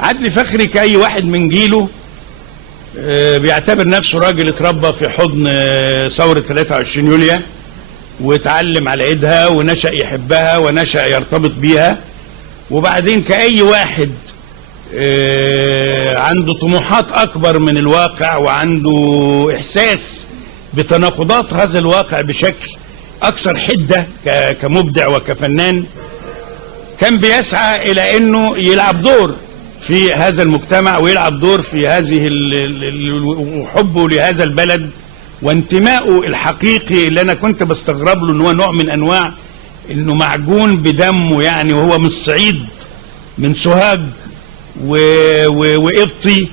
عدلي فخري كأي واحد من جيله بيعتبر نفسه راجل اتربى في حضن ثورة 23 يوليو واتعلم على ايدها ونشأ يحبها ونشأ يرتبط بيها. وبعدين كأي واحد عنده طموحات اكبر من الواقع وعنده احساس بتناقضات هذا الواقع بشكل اكثر حدة كمبدع وكفنان، كان بيسعى الى انه يلعب دور في هذا المجتمع ويلعب دور في هذه حبه لهذا البلد وانتمائه الحقيقي اللي انا كنت بستغرب له ان هو نوع من انواع انه معجون بدمه، يعني وهو من الصعيد من سوهاج وقبطي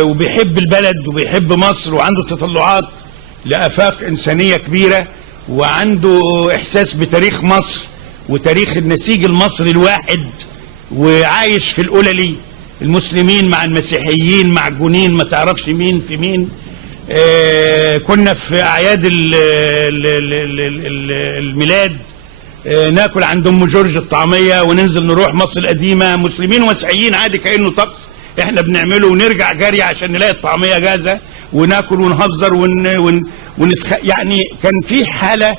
وبيحب البلد وبيحب مصر وعنده تطلعات لآفاق إنسانية كبيرة وعنده إحساس بتاريخ مصر وتاريخ النسيج المصري الواحد، وعايش في القللي المسلمين مع المسيحيين معجونين ما تعرفش مين في مين. كنا في أعياد الميلاد ناكل عند ام جورج الطعميه وننزل نروح مصر القديمه مسلمين ومسيحيين عادي كانه طقس احنا بنعمله، ونرجع جري عشان نلاقي الطعميه جاهزه وناكل ونهزر يعني كان في حاله.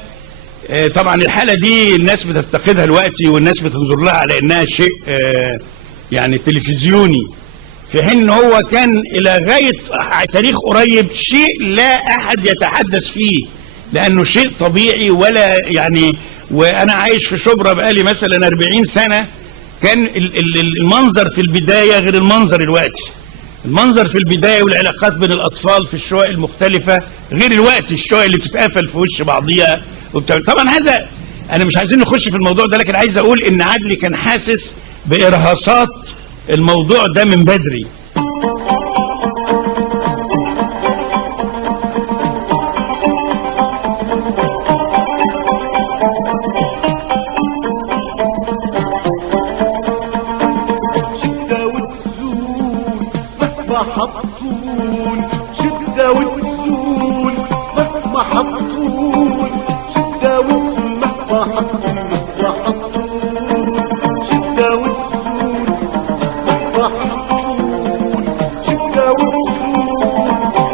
طبعا الحاله دي الناس بتفتقدها دلوقتي والناس بتنظر لها على انها شيء يعني تلفزيوني، في حين هو كان الى غايه تاريخ قريب شيء لا احد يتحدث فيه لانه شيء طبيعي ولا يعني. وانا عايش في شبرا بقالي مثلا 40 سنه، كان المنظر في البدايه غير المنظر دلوقتي. المنظر في البدايه والعلاقات بين الاطفال في الشقق المختلفه غير الوقت الشقق اللي بتتقفل في وش بعضيها طبعا هذا انا مش عايزين نخش في الموضوع ده، لكن عايز اقول ان عدلي كان حاسس بارهاصات الموضوع ده من بدري. حطون شدة وتزول مهما حطون شدة وتزول مهما حطون شدة وتزول مهما حطون شدة وتزول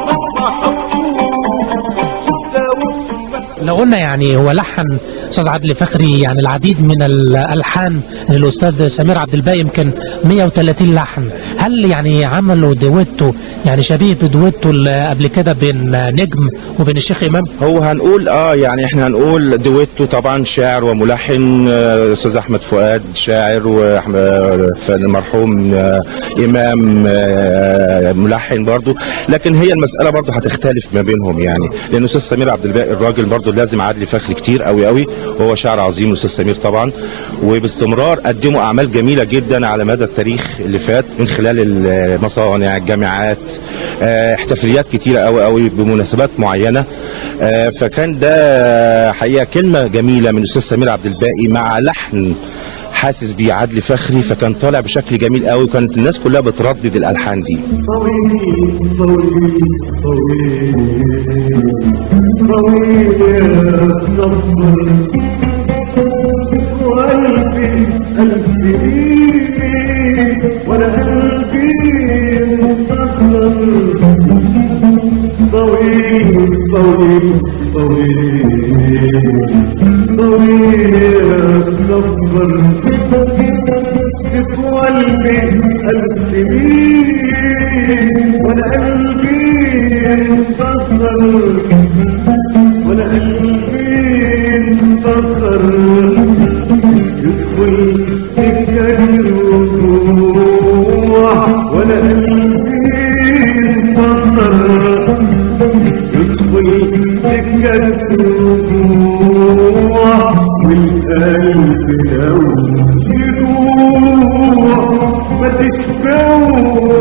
مهما حطون شدة وتزول. لو قلنا يعني هو لحن استاذ عدلي فخري يعني العديد من الالحان للاستاذ سمير عبد الباقي، يمكن 130 لحن، هل يعني عملوا دويتو يعني شبيه بدويتو قبل كده بين نجم وبين الشيخ امام؟ هو هنقول يعني احنا هنقول دويتو طبعا، شاعر وملحن استاذ احمد فؤاد شاعر والمرحوم امام ملحن برضو، لكن هي المساله برضو هتختلف ما بينهم يعني، لان استاذ سمير عبد الباقي الراجل برضو لازم عدلي فخري كتير قوي قوي، وهو شاعر عظيم الاستاذ سمير طبعا، وباستمرار قدموا اعمال جميله جدا على مدى التاريخ اللي فات من خلال المصانع الجامعات احتفاليات كتيره قوي قوي بمناسبات معينه. فكان ده حقيقه كلمه جميله من الاستاذ سمير عبد الباقي مع لحن حاسس بيه عدلي فخري، فكان طالع بشكل جميل قوي وكانت الناس كلها بتردد الالحان دي. ما تشبعوش